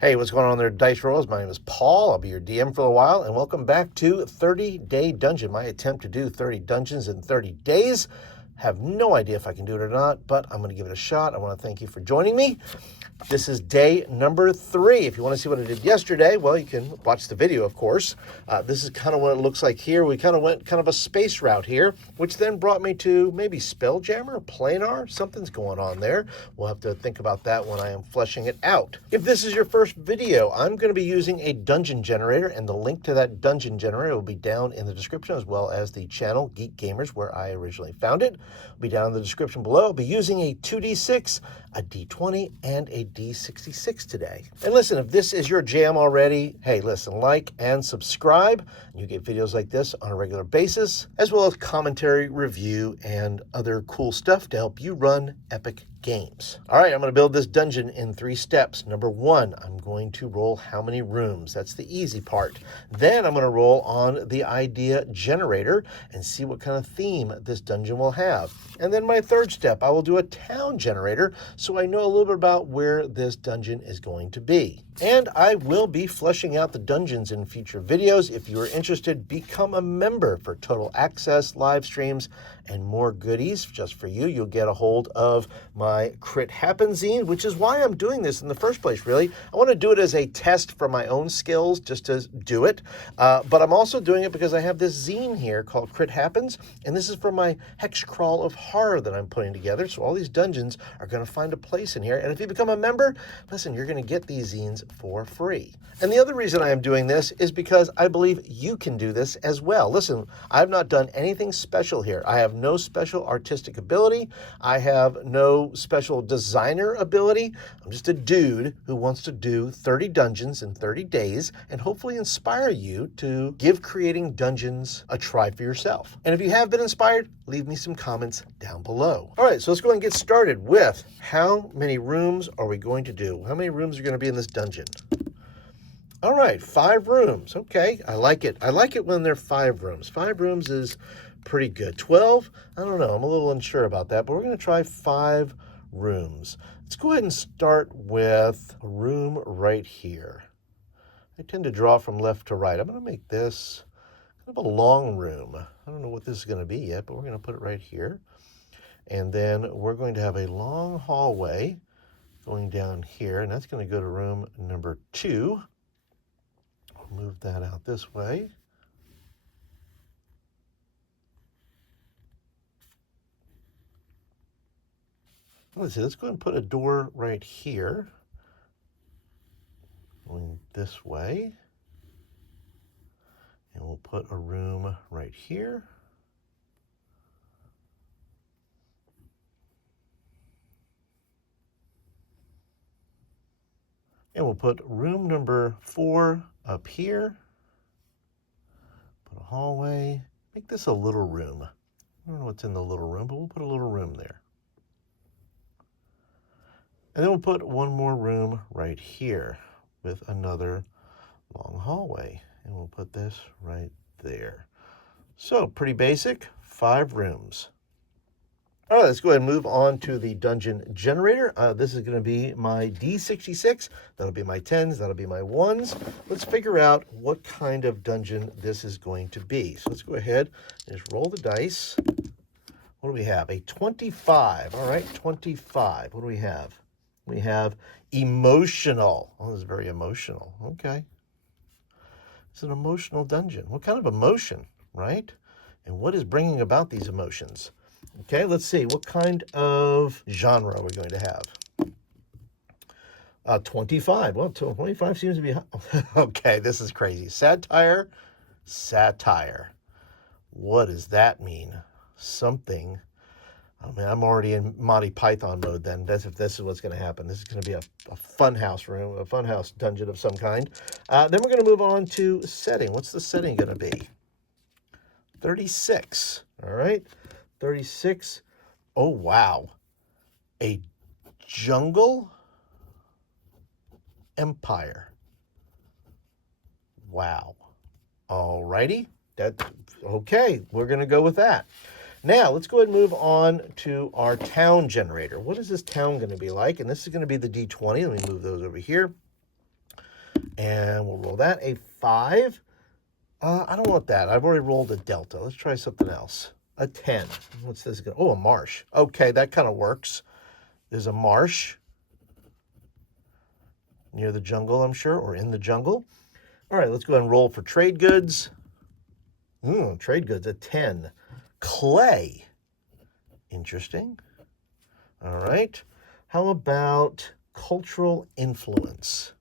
Hey, what's going on there, Dice Rollers? My name is Paul. I'll be your DM for a while, and welcome back to 30-Day Dungeon, my attempt to do 30 dungeons in 30 days. Have no idea if I can do it or not, but I'm going to give it a shot. I want to thank you for joining me. This is day number 3. If you want to see what I did yesterday, well, you can watch the video, of course. This is kind of what it looks like here. We kind of went kind of a space route here, which then brought me to maybe Spelljammer, Planar. Something's going on there. We'll have to think about that when I am fleshing it out. If this is your first video, I'm going to be using a dungeon generator, and the link to that dungeon generator will be down in the description, as well as the channel Geek Gamers, where I originally found it. Will be down in the description below. I'll be using a 2d6, a d20, and a d66 today. And listen, if this is your jam already, hey, listen, like and subscribe. You get videos like this on a regular basis, as well as commentary, review, and other cool stuff to help you run epic games. All right, I'm going to build this dungeon in 3 steps. Number 1, I'm going to roll how many rooms. That's the easy part. Then I'm going to roll on the idea generator and see what kind of theme this dungeon will have. And then my 3rd step, I will do a town generator so I know a little bit about where this dungeon is going to be. And I will be fleshing out the dungeons in future videos. If you are interested, become a member for total access, live streams, and more goodies just for you. You'll get a hold of my Crit Happen zine, which is why I'm doing this in the first place, really. I want to do it as a test for my own skills, just to do it. But I'm also doing it because I have this zine here called Crit Happens, and this is for my Hex Crawl of Horror that I'm putting together. So all these dungeons are going to find a place in here. And if you become a member, listen, you're going to get these zines for free. And the other reason I am doing this is because I believe you can do this as well. Listen, I've not done anything special here. I have no special artistic ability. I have no special designer ability. I'm just a dude who wants to do 30 dungeons in 30 days and hopefully inspire you to give creating dungeons a try for yourself. And if you have been inspired, leave me some comments down below. All right, so let's go and get started with how many rooms are we going to do? How many rooms are going to be in this dungeon? All right, 5 rooms. Okay, I like it. I like it when they're 5 rooms. 5 rooms is pretty good. 12? I don't know. I'm a little unsure about that, but we're going to try 5 rooms. Let's go ahead and start with a room right here. I tend to draw from left to right. I'm going to make this kind of a long room. I don't know what this is going to be yet, but we're going to put it right here. And then we're going to have a long hallway going down here, and that's going to go to room number 2. Move that out this way. Let's see, let's go ahead and put a door right here. Going this way. And we'll put a room right here. And we'll put room number 4 up here. Put a hallway. Make this a little room. I don't know what's in the little room, but we'll put a little room there. And then we'll put one more room right here with another long hallway. And we'll put this right there. So pretty basic, 5 rooms. All right, let's go ahead and move on to the dungeon generator. This is going to be my D66. That'll be my 10s. That'll be my 1s. Let's figure out what kind of dungeon this is going to be. So let's go ahead and just roll the dice. What do we have? A 25. All right, 25. What do we have? We have emotional. Oh, this is very emotional. Okay. It's an emotional dungeon. What kind of emotion, right? And what is bringing about these emotions? Okay, let's see. What kind of genre are we going to have? 25. Well, 25 seems to be... Okay, this is crazy. Satire. Satire. What does that mean? Something... Oh, man, I'm already in Monty Python mode then. That's if this is what's going to happen. This is going to be a funhouse room, a funhouse dungeon of some kind. Then we're going to move on to setting. What's the setting going to be? 36. All right. 36. Oh, wow. A jungle empire. Wow. All righty. That's okay. We're going to go with that. Now, let's go ahead and move on to our town generator. What is this town going to be like? And this is going to be the D20. Let me move those over here. And we'll roll that, a 5. I don't want that. I've already rolled a delta. Let's try something else. A 10. What's this again? Oh, a marsh. Okay, that kind of works. There's a marsh near the jungle, I'm sure, or in the jungle. All right, let's go ahead and roll for trade goods. Trade goods, a 10. Clay. Interesting. All right. How about cultural influence?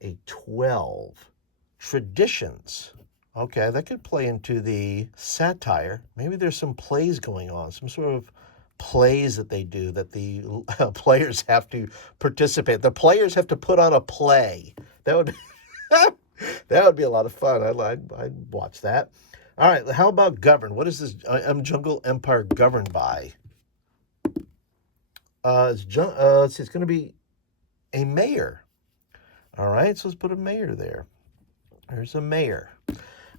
A 12. Traditions. Okay, that could play into the satire. Maybe there's some plays going on, some sort of plays that they do that the players have to participate. The players have to put on a play. That would that would be a lot of fun. I'd watch that. All right, how about govern? What is this jungle empire governed by? It's going to be a mayor. All right, so let's put a mayor there. There's a mayor.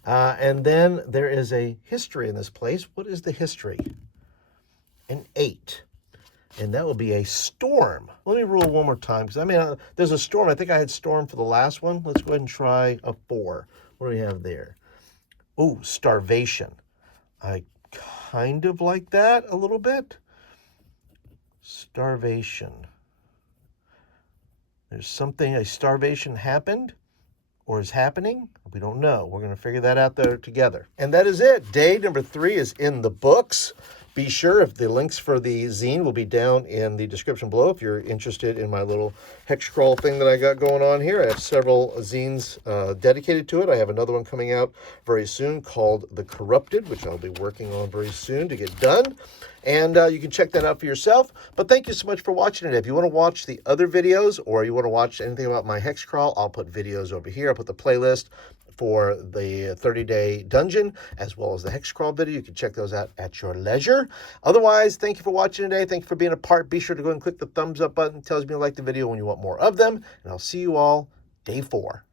And then there is a history in this place. What is the history? An 8. And that will be a storm. Let me roll one more time, because there's a storm. I think I had storm for the last one. Let's go ahead and try a 4. What do we have there? Oh, starvation. I kind of like that a little bit. Starvation. There's something, a starvation happened or is happening. We don't know. We're going to figure that out there together. And that is it. Day number 3 is in the books. Be sure if the links for the zine will be down in the description below if you're interested in my little hex crawl thing that I got going on here. I have several zines dedicated to it. I have another one coming out very soon called The Corrupted, which I'll be working on very soon to get done. And you can check that out for yourself. But thank you so much for watching it. If you want to watch the other videos or you want to watch anything about my hex crawl, I'll put videos over here. I'll put the playlist for the 30-day dungeon, as well as the hex crawl video. You can check those out at your leisure. Otherwise, thank you for watching today. Thank you for being a part. Be sure to go and click the thumbs up button. It tells me you like the video when you want more of them. And I'll see you all day 4.